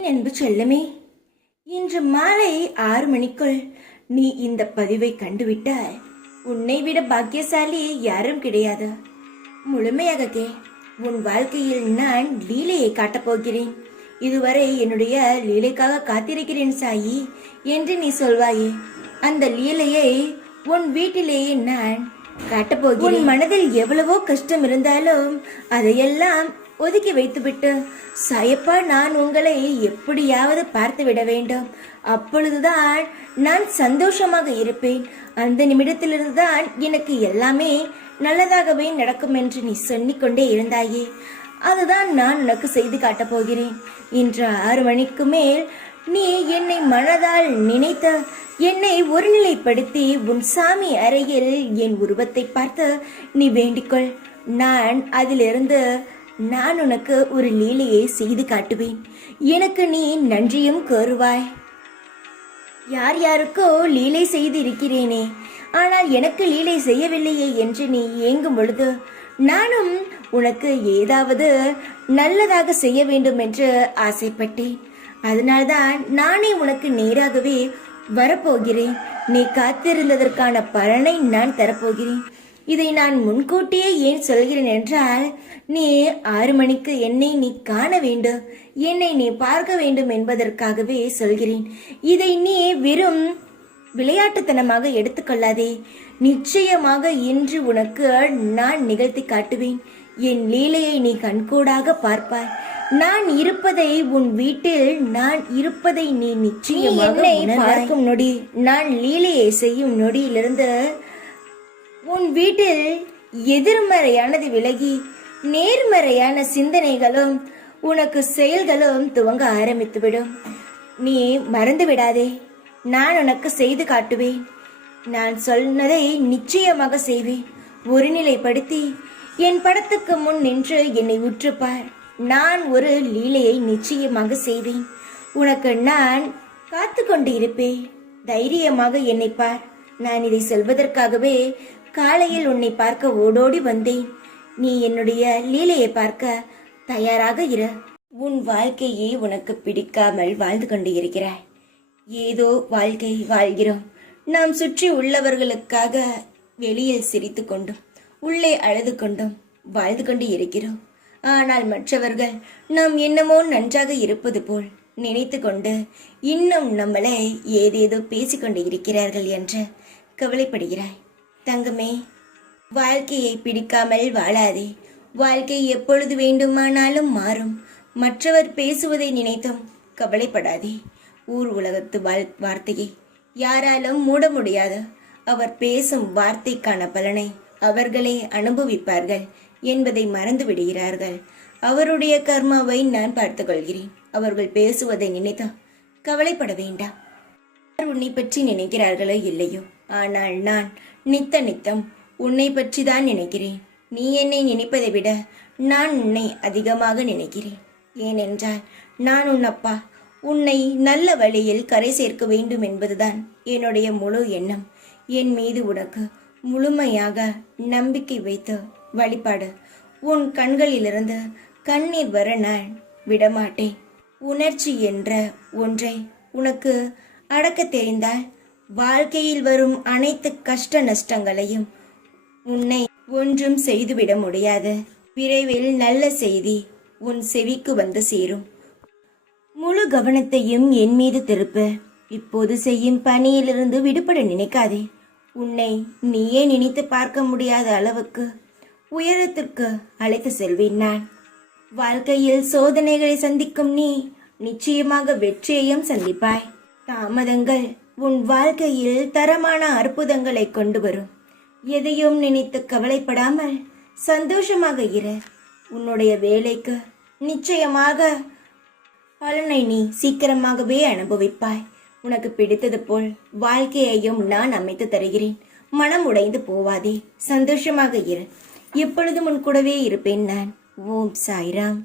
அன்பு செல்லமே, இன்று மாலை 6 மணிக்குள் நீ இந்த பதிவை கண்டுவிட்டால் உன்னை விட பாக்கியசாலி யாரும் கிடையாது. முழுமையாக கே, உன் வாழ்க்கையில் நான் லீலையை காட்டப் போகிறேன். இதுவரை என்னுடைய லீலைக்காக காத்திருக்கிறேன் சாயி என்று நீ சொல்வாயே, அந்த லீலையை உன் வீட்டிலேயே நான் காட்டப்போகிறேன். உன் மனதில் எவ்வளவோ கஷ்டம் இருந்தாலும் அதையெல்லாம் ஒதுக்கி வைத்துவிட்டு, சாயப்பா, நான் உங்களை எப்படியாவது பார்த்து விட வேண்டும், அப்பொழுதுதான் நான் சந்தோஷமாக இருப்பேன், அந்த நிமிடத்திலிருந்து தான் எனக்கு எல்லாமே நல்லதாகவே நடக்கும் என்று நீ சொல்லிக்கொண்டே இருந்தாயே, அதுதான் நான் உனக்கு செய்து காட்டப் போகிறேன். இன்று 6 மணிக்கு மேல் நீ என்னை மனதால் நினைத்த என்னை ஒருநிலைப்படுத்தி உன் சாமி அறையில் என் உருவத்தை பார்த்து நீ வேண்டிக்கொள். அதிலிருந்து நான் உனக்கு ஒரு லீலையை செய்து காட்டுவேன். எனக்கு நீ நன்றியும் கோருவாய். யார் யாருக்கோ லீலை செய்து இருக்கிறேனே, ஆனால் எனக்கு லீலை செய்யவில்லையே என்று நீ ஏங்கும் பொழுது நானும் உனக்கு ஏதாவது நல்லதாக செய்ய வேண்டும் என்று ஆசைப்பட்டேன். அதனால்தான் நானே உனக்கு நேராகவே வரப்போகிறேன். நீ காத்திருந்ததற்கான பலனை நான் தரப்போகிறேன். இதை நான் முன்கூட்டியே ஏன் சொல்கிறேன் என்றால், நீ 6 மணிக்கு என்னை நீ காண வேண்டும், என்னை நீ பார்க்க வேண்டும் என்பதற்காகவே சொல்கிறேன். இதை நீ வெறும் விளையாட்டுத்தனமாக எடுத்துக்கொள்ளாதே. நிச்சயமாக இன்று உனக்கு நான் நிகழ்த்தி காட்டுவேன். என் லீலையை நீ கண்கூடாக பார்ப்பாய். நான் இருப்பதை, உன் வீட்டில் நான் இருப்பதை நீ நிச்சயமாக பார்க்கும் நொடி, நான் லீலையை செய்யும் நொடியிலிருந்து உன் வீட்டில் எதிர்மறையானது விலகி நேர்மறையான சிந்தனைகளும் உனக்கு செயல்களும் துவங்க ஆரம்பித்துவிடும். நீ மறந்து விடாதே, நான் உனக்கு செய்து காட்டுவேன். நான் சொன்னதை நிச்சயமாக செய்வேன். ஒருநிலைப்படுத்தி என் படத்துக்கு முன் நின்று என்னை உற்றுப்பார். நான் ஒரு லீலையை நிச்சயமாக செய்வேன். உனக்கு நான் காத்து கொண்டு இருப்பேன். தைரியமாக என்னை பார். நான் இதை சொல்வதற்காகவே காலையில் உன்னை பார்க்க ஓடோடி வந்தேன். நீ என்னுடைய லீலையை பார்க்க தயாராக இரு. உன் வாழ்க்கையே உனக்கு பிடிக்காமல் வாழ்ந்து கொண்டு இருக்கிறாய். ஏதோ வாழ்க்கை வாழ்கிறோம். நாம் சுற்றி உள்ளவர்களுக்காக வெளியில் சிரித்து கொண்டும் உள்ளே அழுது கொண்டும் வாழ்ந்து கொண்டு இருக்கிறோம். ஆனால் மற்றவர்கள் நாம் என்னமோ நன்றாக இருப்பது போல் நினைத்து கொண்டு இன்னும் நம்மளை ஏதேதோ பேசிக்கொண்டு இருக்கிறார்கள் என்று கவலைப்படுகிறாய். தங்கமே, வாழ்க்கையை பிடிக்காமல் வாழாதே. வாழ்க்கை எப்பொழுது வேண்டுமானாலும் மாறும். மற்றவர் பேசுவதை நினைத்தும் கவலைப்படாதே. ஊர் உலகத்து வார்த்தையை யாராலும் மூட முடியாது. அவர் பேசும் வார்த்தைக்கான பலனை அவர்களே அனுபவிப்பார்கள் என்பதை மறந்து விடுகிறார்கள். அவருடைய கர்மாவை நான் பார்த்துக் கொள்கிறேன். அவர்கள் பேசுவதை நினைத்தும் கவலைப்பட வேண்டாம். உன்னை பற்றி நினைக்கிறார்களோ இல்லையோ, ஆனால் நான் நித்தம் உன்னை பற்றி தான் நினைக்கிறேன். நீ என்னை நினைப்பதை விட நான் உன்னை அதிகமாக நினைக்கிறேன். ஏனென்றால் நான் உன் அப்பா. உன்னை நல்ல வழியில் கரை சேர்க்க வேண்டும் என்பதுதான் என்னுடைய முழு எண்ணம். என் மீது உனக்கு முழுமையாக நம்பிக்கை வைத்து வழிபாடு. உன் கண்களிலிருந்து கண்ணீர் வர நான் விடமாட்டேன். உணர்ச்சி என்ற ஒன்றை உனக்கு அடக்க தெரிந்தால் வாழ்க்கையில் வரும் அனைத்து கஷ்ட நஷ்டங்களையும் உன்னை ஒன்றும் செய்துவிட முடியாது. விரைவில் நல்ல செய்தி உன் செவிக்கு வந்து சேரும். முழு கவனத்தையும் என் மீது திருப்பு. இப்போது செய்யும் பணியிலிருந்து விடுபட நினைக்காதே. உன்னை நீயே நினைத்து பார்க்க முடியாத அளவுக்கு உயரத்திற்கு அழைத்து செல்வேன் நான். வாழ்க்கையில் சோதனைகளை சந்திக்கும் நீ நிச்சயமாக வெற்றியையும் சந்திப்பாய். தாமதங்கள் உன் வாழ்க்கையில் தரமான அற்புதங்களை கொண்டு வரும். எதையும் நினைத்து கவலைப்படாமல் சந்தோஷமாக இரு. உன்னுடைய வேலைக்கு நிச்சயமாக பலனை நீ சீக்கிரமாகவே அனுபவிப்பாய். உனக்கு பிடித்தது போல் வாழ்க்கையையும் நான் அமைத்து தருகிறேன். மனம் உடைந்து போவாதே, சந்தோஷமாக இரு. எப்பொழுதும் உன் கூடவே இருப்பேன் நான். ஓம் சாய்ராம்.